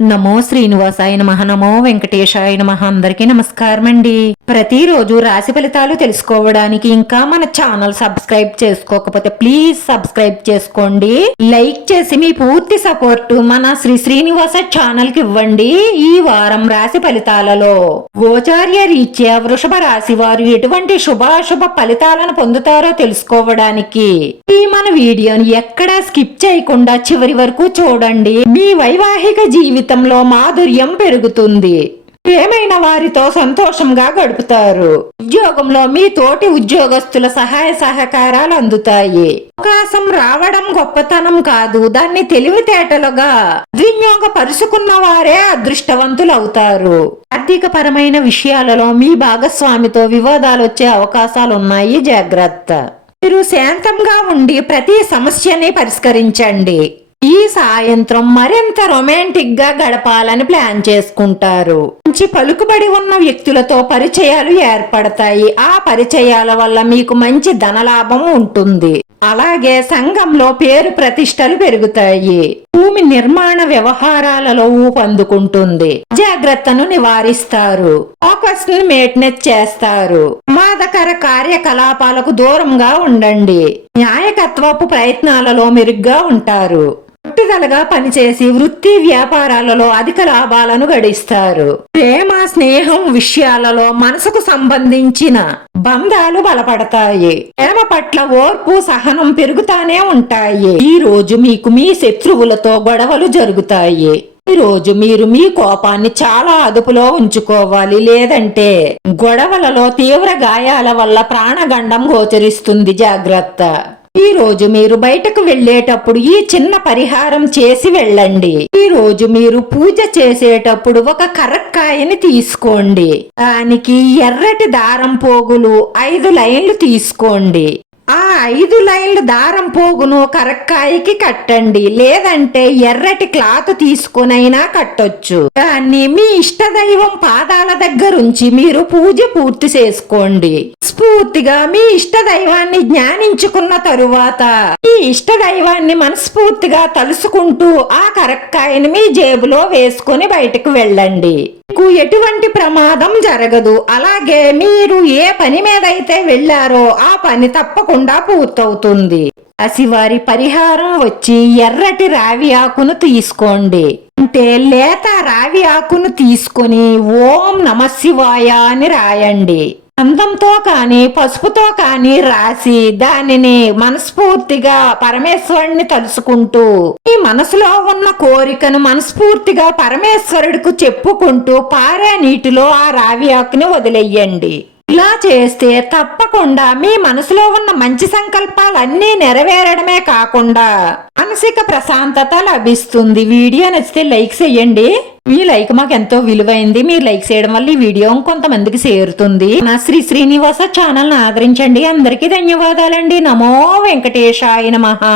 నమో శ్రీనివాసాయ నమః. నమో వెంకటేశాయ నమః. అందరికీ నమస్కారం అండి. ప్రతిరోజు రాశి ఫలితాలు తెలుసుకోవడానికి ఇంకా మన ఛానల్ సబ్స్క్రైబ్ చేసుకోకపోతే ప్లీజ్ సబ్స్క్రైబ్ చేసుకోండి. లైక్ చేసి మీ పూర్తి సపోర్ట్ మన శ్రీనివాస ఛానల్ కి ఇవ్వండి. ఈ వారం రాశి ఫలితాలలో గోచార్య రీత్యా వృషభ రాశి వారు ఎటువంటి శుభాశుభ ఫలితాలను పొందుతారో తెలుసుకోవడానికి ఈ మన వీడియోని ఎక్కడా స్కిప్ చేయకుండా చివరి వరకు చూడండి. మీ వైవాహిక జీవితంలో మాధుర్యం పెరుగుతుంది. ప్రేమైన వారితో సంతోషంగా గడుపుతారు. ఉద్యోగంలో మీ తోటి ఉద్యోగస్తుల సహాయ సహకారాలు అందుతాయి. అవకాశం రావడం గొప్పతనం కాదు, దాన్ని తెలివితేటలుగా వినియోగపరుచుకున్న వారే అదృష్టవంతులవుతారు. ఆర్థిక పరమైన విషయాలలో మీ భాగస్వామితో వివాదాలు వచ్చే అవకాశాలున్నాయి, జాగ్రత్త. మీరు శాంతంగా ఉండి ప్రతి సమస్యని పరిష్కరించండి. ఈ సాయంత్రం మరింత రొమాంటిక్ గా గడపాలని ప్లాన్ చేసుకుంటారు. మంచి పలుకుబడి ఉన్న వ్యక్తులతో పరిచయాలు ఏర్పడతాయి. ఆ పరిచయాల వల్ల మీకు మంచి ధనలాభం ఉంటుంది. అలాగే సంఘంలో పేరు ప్రతిష్టలు పెరుగుతాయి. భూమి నిర్మాణ వ్యవహారాలలో ఊపందుకుంటుంది. జాగ్రత్తను నివారిస్తారు. ఫోకస్ ని మెయింటైన్ చేస్తారు. ప్రమాదకర కార్యకలాపాలకు దూరంగా ఉండండి. న్యాయకత్వపు ప్రయత్నాలలో మెరుగ్గా ఉంటారు. పట్టుదలగా పనిచేసి వృత్తి వ్యాపారాలలో అధిక లాభాలను గడిస్తారు. ప్రేమ స్నేహం విషయాలలో మనసుకు సంబంధించిన బంధాలు బలపడతాయి. ప్రేమ పట్ల ఓర్పు సహనం పెరుగుతానే ఉంటాయి. ఈ రోజు మీకు మీ శత్రువులతో గొడవలు జరుగుతాయి. ఈ రోజు మీరు మీ కోపాన్ని చాలా అదుపులో ఉంచుకోవాలి, లేదంటే గొడవలలో తీవ్ర గాయాల వల్ల ప్రాణగండం గోచరిస్తుంది, జాగ్రత్త. ఈ రోజు మీరు బయటకు వెళ్లేటప్పుడు ఈ చిన్న పరిహారం చేసి వెళ్ళండి. ఈ రోజు మీరు పూజ చేసేటప్పుడు ఒక కరక్కాయని తీసుకోండి. దానికి ఎర్రటి దారం పోగులు 5 లైన్లు తీసుకోండి. ఆ 5 లైన్ల దారం పోగును కరక్కాయకి కట్టండి, లేదంటే ఎర్రటి క్లాత్ తీసుకునైనా కట్టొచ్చు. దాన్ని మీ ఇష్టదైవం పాదాల దగ్గరుంచి మీరు పూజ పూర్తి చేసుకోండి. స్ఫూర్తిగా మీ ఇష్టదైవాన్ని జ్ఞానించుకున్న తరువాత ఈ ఇష్టదైవాన్ని మనస్ఫూర్తిగా తలుసుకుంటూ ఆ కరక్కాయని మీ జేబులో వేసుకొని బయటకు వెళ్ళండి. మీకు ఎటువంటి ప్రమాదం జరగదు. అలాగే మీరు ఏ పని మీదైతే వెళ్లారో ఆ పని తప్పకుండా పూర్తవుతుంది. రాశివారి పరిహారం వచ్చి ఎర్రటి రావి ఆకును తీసుకోండి. అంటే లేత రావి ఆకును తీసుకొని ఓం నమఃశివాయ అని రాయండి. గంధంతో కానీ పసుపుతో కానీ రాసి దానిని మనస్ఫూర్తిగా పరమేశ్వరుని తలుసుకుంటూ ఈ మనసులో ఉన్న కోరికను మనస్ఫూర్తిగా పరమేశ్వరుడికి చెప్పుకుంటూ పారే నీటిలో ఆ రావి ఆకుని వదిలేయండి. ఇలా చేస్తే తప్పకుండా మీ మనసులో ఉన్న మంచి సంకల్పాలన్నీ నెరవేరడమే కాకుండా మానసిక ప్రశాంతత లభిస్తుంది. వీడియో నచ్చితే లైక్ చేయండి. మీ లైక్ మాకు ఎంతో విలువైంది. మీరు లైక్ చేయడం వల్ల ఈ వీడియో కొంతమందికి చేరుతుంది. నా శ్రీనివాస ఛానల్ ఆదరించండి. అందరికీ ధన్యవాదాలండి. నమో వెంకటేశాయ నమః.